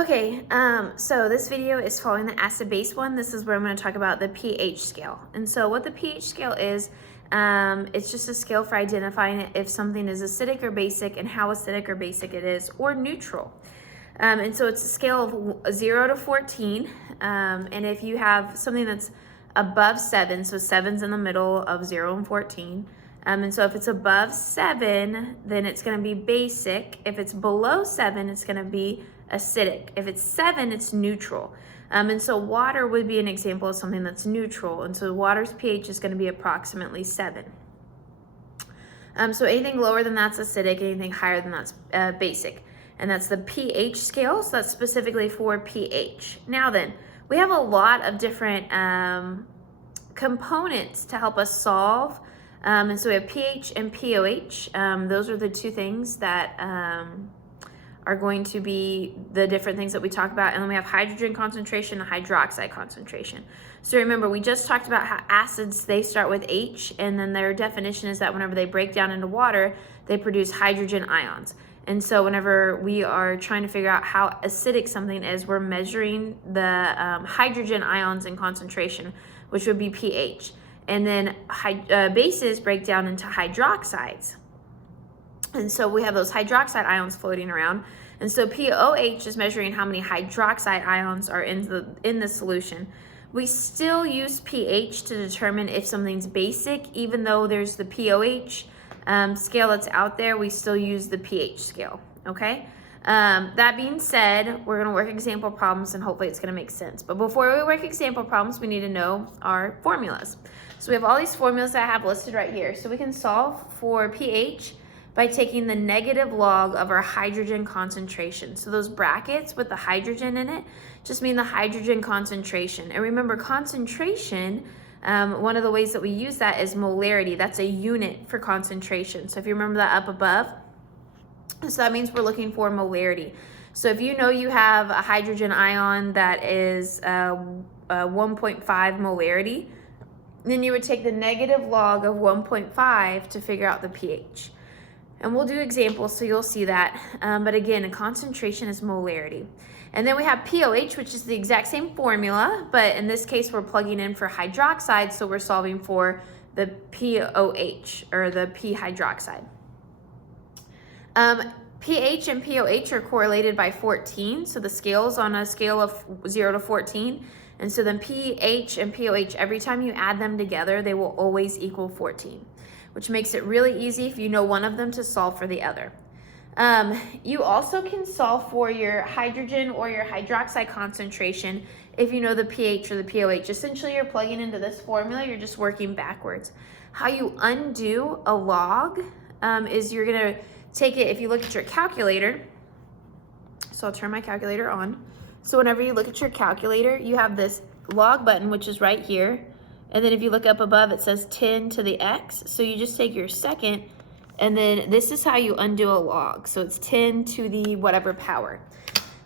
Okay, so this video is following the acid-base one. This is where I'm going to talk about the pH scale. And so what the pH scale is, it's just a scale for identifying if something is acidic or basic and how acidic or basic it is, or neutral. And so it's a scale of 0 to 14. And if you have something that's above 7, so 7's in the middle of 0 and 14. And so if it's above 7, then it's going to be basic. If it's below 7, it's going to be acidic. If it's 7, it's neutral. And so water would be an example of something that's neutral. And so water's pH is going to be approximately 7. So anything lower than that's acidic, anything higher than that's basic. And that's the pH scale, so that's specifically for pH. Now then, we have a lot of different components to help us solve. And so we have pH and pOH. Those are the two things that are going to be the different things that we talk about. And then we have hydrogen concentration and hydroxide concentration. So remember, we just talked about how acids, they start with H, and then their definition is that whenever they break down into water, they produce hydrogen ions. And so whenever we are trying to figure out how acidic something is, we're measuring the hydrogen ions in concentration, which would be pH. And then bases break down into hydroxides. And so we have those hydroxide ions floating around. And so pOH is measuring how many hydroxide ions are in the solution. We still use pH to determine if something's basic, even though there's the pOH scale that's out there, we still use the pH scale, okay? That being said, we're gonna work example problems and hopefully it's gonna make sense. But before we work example problems, we need to know our formulas. So we have all these formulas that I have listed right here. So we can solve for pH by taking the negative log of our hydrogen concentration. So those brackets with the hydrogen in it just mean the hydrogen concentration. And remember, concentration, one of the ways that we use that is molarity. That's a unit for concentration. So if you remember that up above, so that means we're looking for molarity. So if you know you have a hydrogen ion that is 1.5 molarity, then you would take the negative log of 1.5 to figure out the pH. And we'll do examples so you'll see that. But again, a concentration is molarity. And then we have pOH, which is the exact same formula, but in this case, we're plugging in for hydroxide, so we're solving for the pOH, or the P hydroxide. pH and pOH are correlated by 14, so the scale's on a scale of 0 to 14. And so then pH and pOH, every time you add them together, they will always equal 14, which makes it really easy if you know one of them to solve for the other. You also can solve for your hydrogen or your hydroxide concentration if you know the pH or the pOH. Essentially, you're plugging into this formula, you're just working backwards. How you undo a log is you're gonna take it, if you look at your calculator, so I'll turn my calculator on. So whenever you look at your calculator, you have this log button, which is right here. And then if you look up above, it says 10 to the x. So you just take your second, and then this is how you undo a log. So it's 10 to the whatever power.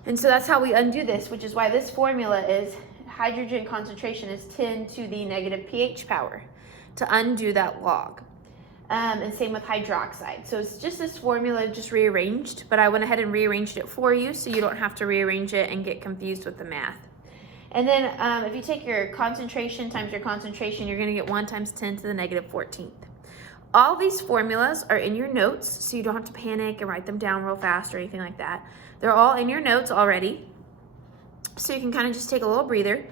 And so that's how we undo this, which is why this formula is hydrogen concentration is 10 to the negative pH power to undo that log. And same with hydroxide. So it's just this formula just rearranged, but I went ahead and rearranged it for you so you don't have to rearrange it and get confused with the math. And then if you take your concentration times your concentration, you're gonna get 1 times 10 to the negative 14th. All these formulas are in your notes, so you don't have to panic and write them down real fast or anything like that. They're all in your notes already, so you can kind of just take a little breather.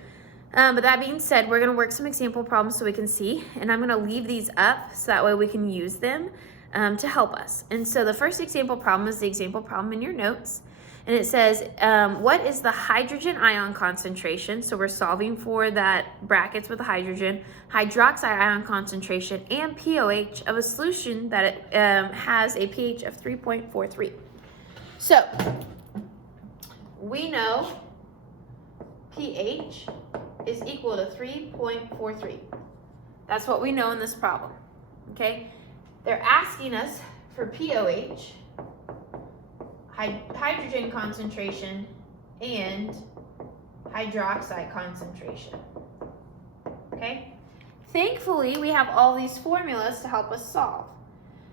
But that being said, we're gonna work some example problems so we can see, and I'm gonna leave these up so that way we can use them to help us. And so the first example problem is the example problem in your notes. And it says, what is the hydrogen ion concentration? So we're solving for that brackets with the hydrogen, hydroxide ion concentration, and pOH of a solution that has a pH of 3.43. So we know pH is equal to 3.43. That's what we know in this problem, okay? They're asking us for pOH, hydrogen concentration, and hydroxide concentration, okay? Thankfully, we have all these formulas to help us solve.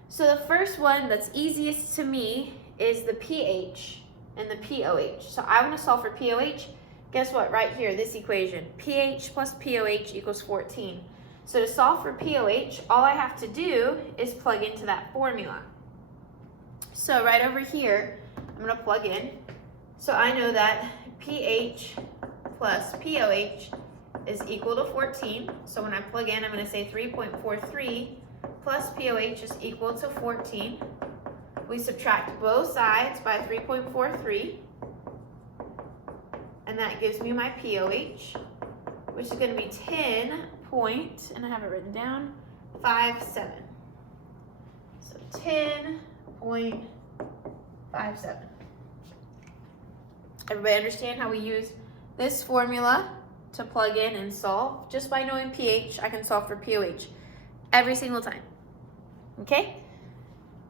So the first one that's easiest to me is the pH, and the POH. So I want to solve for POH. Guess what? Right here, this equation, pH plus POH equals 14. So to solve for POH, all I have to do is plug into that formula. So right over here, I'm going to plug in. So I know that pH plus POH is equal to 14. So when I plug in, I'm going to say 3.43 plus POH is equal to 14. We subtract both sides by 3.43. And that gives me my POH, which is going to be 10 point, and I have it written down, 57. So 10.57. Everybody understand how we use this formula to plug in and solve? Just by knowing pH, I can solve for POH every single time. Okay?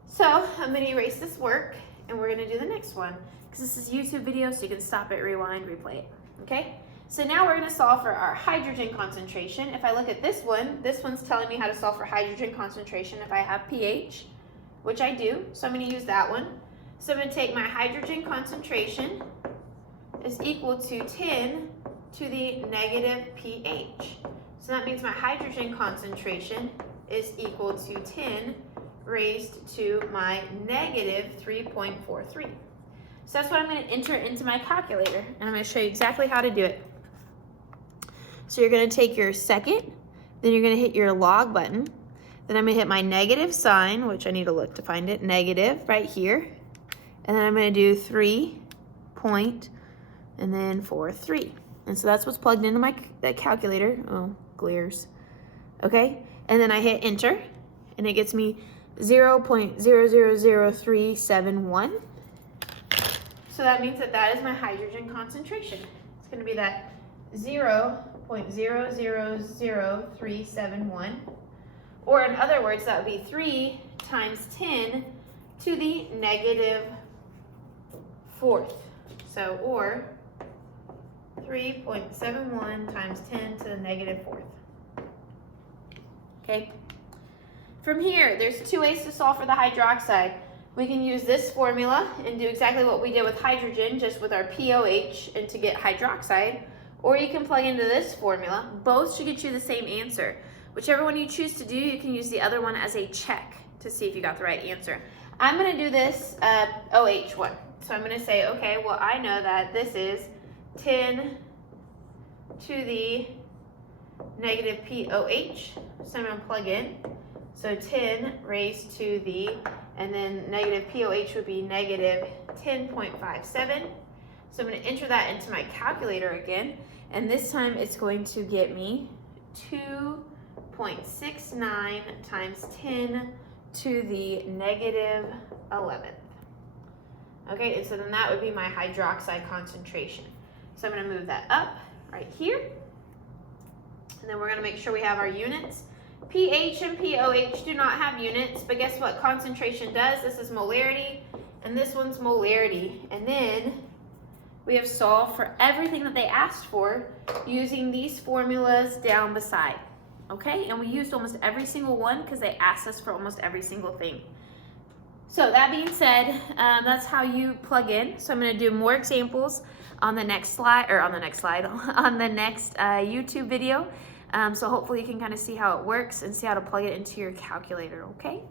So I'm going to erase this work, and we're going to do the next one, because this is YouTube video, so you can stop it, rewind, replay it. Okay? So now we're going to solve for our hydrogen concentration. If I look at this one's telling me how to solve for hydrogen concentration if I have pH, which I do. So I'm going to use that one. So I'm going to take my hydrogen concentration is equal to 10 to the negative pH. So that means my hydrogen concentration is equal to 10 raised to my negative 3.43. So that's what I'm going to enter into my calculator, and I'm going to show you exactly how to do it. So you're going to take your second, then you're going to hit your log button, then I'm going to hit my negative sign, which I need to look to find it, negative right here, and then I'm going to do 3.43. And so that's what's plugged into my calculator. Oh, glares. Okay, and then I hit enter, and it gets me 0.000371. So that means that is my hydrogen concentration. It's going to be that 0.000371. Or in other words, that would be 3 times 10 to the negative fourth. So, or 3.71 times 10 to the negative fourth. Okay. From here, there's two ways to solve for the hydroxide. We can use this formula and do exactly what we did with hydrogen, just with our POH, and to get hydroxide. Or you can plug into this formula. Both should get you the same answer. Whichever one you choose to do, you can use the other one as a check to see if you got the right answer. I'm going to do this OH one. So I'm going to say, okay, well, I know that this is 10 to the negative POH. So I'm going to plug in. So 10 raised to the, and then negative POH would be negative 10.57. So I'm going to enter that into my calculator again. And this time it's going to get me 2.69 times 10 to the negative 11th. Okay, and so then that would be my hydroxide concentration. So I'm going to move that up right here. And then we're going to make sure we have our units. pH and POH do not have units, but guess what concentration does? This is molarity, and this one's molarity. And then we have solved for everything that they asked for using these formulas down beside. Okay, and we used almost every single one because they asked us for almost every single thing. So that being said, that's how you plug in. So I'm going to do more examples on the next slide, on the next YouTube video. So hopefully you can kind of see how it works and see how to plug it into your calculator, okay?